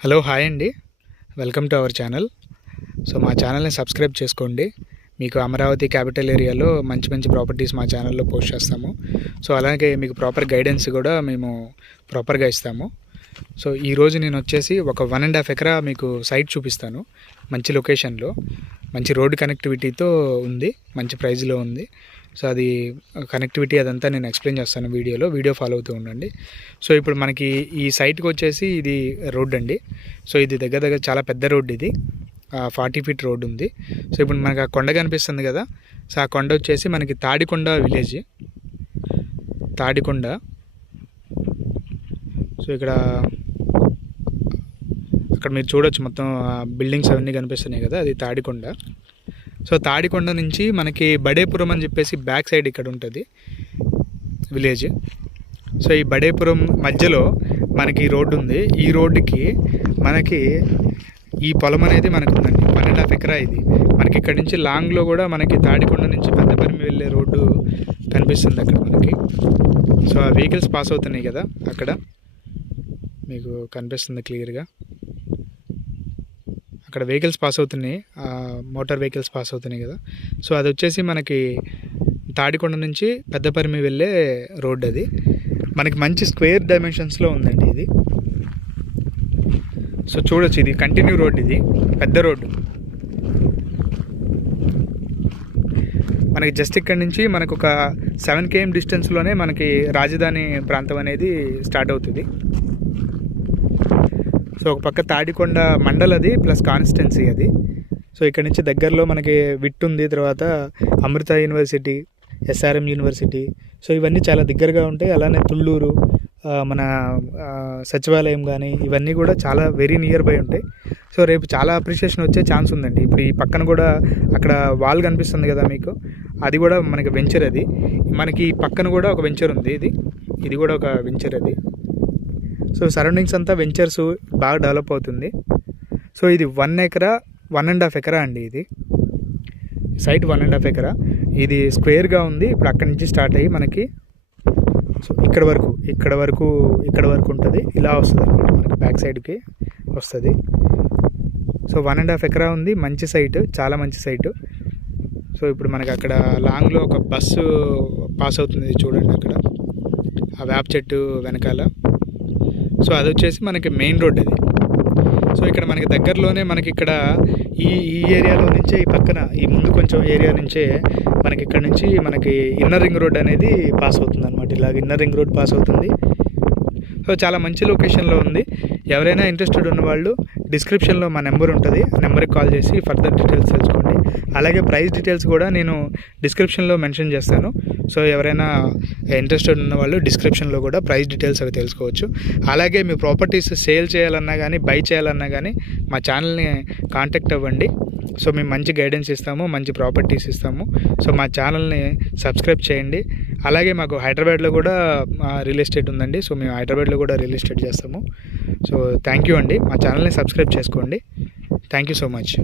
Hello hi అండి, welcome to our channel. So మా ఛానల్ని సబ్స్క్రైబ్ చేసుకోండి. మీకు అమరావతి క్యాపిటల్ ఏరియాలో మంచి మంచి ప్రాపర్టీస్ మా ఛానల్లో పోస్ట్ చేస్తాము. సో అలాగే మీకు ప్రాపర్ గైడెన్స్ కూడా మేము ప్రాపర్గా ఇస్తాము. సో ఈరోజు నేను వచ్చేసి ఒక 1.5 ఎకరా మీకు సైట్ చూపిస్తాను. మంచి లొకేషన్లో, మంచి రోడ్ కనెక్టివిటీతో ఉంది, మంచి ప్రైస్లో ఉంది. సో అది కనెక్టివిటీ అదంతా నేను ఎక్స్ప్లెయిన్ చేస్తాను వీడియో ఫాలో అవుతూ ఉండండి. సో ఇప్పుడు మనకి ఈ సైట్కి వచ్చేసి ఇది రోడ్ అండి. సో ఇది దగ్గర చాలా పెద్ద రోడ్, ఇది 40 ఫీట్ రోడ్ ఉంది. సో ఇప్పుడు మనకు ఆ కొండ కనిపిస్తుంది కదా, సో ఆ కొండ వచ్చేసి మనకి తాడికొండ విలేజ్, తాడికొండ. సో అక్కడ మీరు చూడొచ్చు, మొత్తం బిల్డింగ్స్ అవన్నీ కనిపిస్తున్నాయి కదా, అది తాడికొండ. సో తాడికొండ నుంచి మనకి బడేపురం అని చెప్పేసి బ్యాక్ సైడ్ ఇక్కడ ఉంటుంది విలేజ్. సో ఈ బడేపురం మధ్యలో మనకి రోడ్డు ఉంది. ఈ రోడ్డుకి మనకి ఈ పొలం అనేది మనకు ఉందండి, 1.5 ఎకరా ఇది. మనకి ఇక్కడ నుంచి లాంగ్లో కూడా మనకి తాడికొండ నుంచి పెద్దపరిమి వెళ్ళే రోడ్డు కనిపిస్తుంది అక్కడ మనకి. సో ఆ వెహికల్స్ పాస్ అవుతున్నాయి కదా, అక్కడ మీకు కనిపిస్తుంది క్లియర్గా. అక్కడ వెహికల్స్ పాస్ అవుతున్నాయి, మోటార్ వెహికల్స్ పాస్ అవుతున్నాయి కదా. సో అది వచ్చేసి మనకి తాడికొండ నుంచి పెద్దపరిమి వెళ్ళే రోడ్. అది మనకి మంచి స్క్వేర్ డైమెన్షన్స్లో ఉందండి ఇది. సో చూడొచ్చు, ఇది కంటిన్యూ రోడ్, ఇది పెద్ద రోడ్డు. మనకి జస్ట్ ఇక్కడ నుంచి మనకు ఒక 7 km డిస్టెన్స్లోనే మనకి రాజధాని ప్రాంతం అనేది స్టార్ట్ అవుతుంది. సో ఒక పక్క తాడికొండ మండల్ అది, ప్లస్ కాన్స్టిట్యున్సీ అది. సో ఇక్కడ నుంచి దగ్గరలో మనకి విట్ ఉంది, తర్వాత అమృత యూనివర్సిటీ, SRM యూనివర్సిటీ. సో ఇవన్నీ చాలా దగ్గరగా ఉంటాయి. అలానే తుళ్ళూరు, మన సచివాలయం కానీ, ఇవన్నీ కూడా చాలా వెరీ నియర్ బై ఉంటాయి. సో రేపు చాలా అప్రిషియేషన్ వచ్చే ఛాన్స్ ఉందండి. ఇప్పుడు ఈ పక్కన కూడా అక్కడ వాల్ కనిపిస్తుంది కదా మీకు, అది కూడా మనకి వెంచర్. అది మనకి ఈ పక్కన కూడా ఒక వెంచర్ ఉంది, ఇది కూడా ఒక వెంచర్ అది. సో సరౌండింగ్స్ అంతా వెంచర్స్ బాగా డెవలప్ అవుతుంది. సో ఇది 1.5 ఎకరా అండి. ఇది సైట్ 1.5 ఎకరా, ఇది స్క్వేర్గా ఉంది. ఇప్పుడు అక్కడి నుంచి స్టార్ట్ అయ్యి మనకి సో ఇక్కడ వరకు ఉంటుంది. ఇలా వస్తుంది అనమాట, మనకి బ్యాక్ సైడ్కి వస్తుంది. సో 1.5 ఎకరా ఉంది, మంచి సైట్, చాలా మంచి సైటు. సో ఇప్పుడు మనకి అక్కడ లాంగ్లో ఒక బస్సు పాస్ అవుతుంది చూడండి, అక్కడ ఆ వేప చెట్టు వెనకాల. సో అది వచ్చేసి మనకి మెయిన్ రోడ్ అది. సో ఇక్కడ మనకి దగ్గరలోనే మనకి ఇక్కడ ఈ ఏరియాలో నుంచే, ఈ పక్కన ఈ ముందు కొంచెం ఏరియా నుంచే మనకి ఇక్కడ నుంచి మనకి ఇన్నర్ రింగ్ రోడ్ అనేది పాస్ అవుతుంది అనమాట. ఇలాగ ఇన్నర్ రింగ్ రోడ్ పాస్ అవుతుంది. సో చాలా మంచి లొకేషన్లో ఉంది. ఎవరైనా ఇంట్రెస్టెడ్ ఉన్న వాళ్ళు డిస్క్రిప్షన్లో మా నెంబర్ ఉంటుంది, ఆ నెంబర్కి కాల్ చేసి ఫర్దర్ డీటెయిల్స్ తెలుసుకోండి. అలాగే ప్రైస్ డీటెయిల్స్ కూడా నేను డిస్క్రిప్షన్లో మెన్షన్ చేస్తాను. సో ఎవరైనా ఇంట్రెస్టెడ్ ఉన్న వాళ్ళు డిస్క్రిప్షన్లో కూడా ప్రైస్ డీటెయిల్స్ అవి తెలుసుకోవచ్చు. అలాగే మీ ప్రాపర్టీస్ సేల్ చేయాలన్నా కానీ, బై చేయాలన్నా కానీ మా ఛానల్ని కాంటాక్ట్ అవ్వండి. సో మేము మంచి గైడెన్స్ ఇస్తాము, మంచి ప్రాపర్టీస్ ఇస్తాము. సో మా ఛానల్ని సబ్స్క్రైబ్ చేయండి. అలాగే మాకు హైదరాబాద్లో కూడా రియల్ ఎస్టేట్ ఉందండి. సో మేము హైదరాబాద్లో కూడా రియల్ ఎస్టేట్ చేస్తాము. సో థ్యాంక్ యూ అండి, మా ఛానల్ని సబ్స్క్రైబ్ చేసుకోండి. Thank you so much.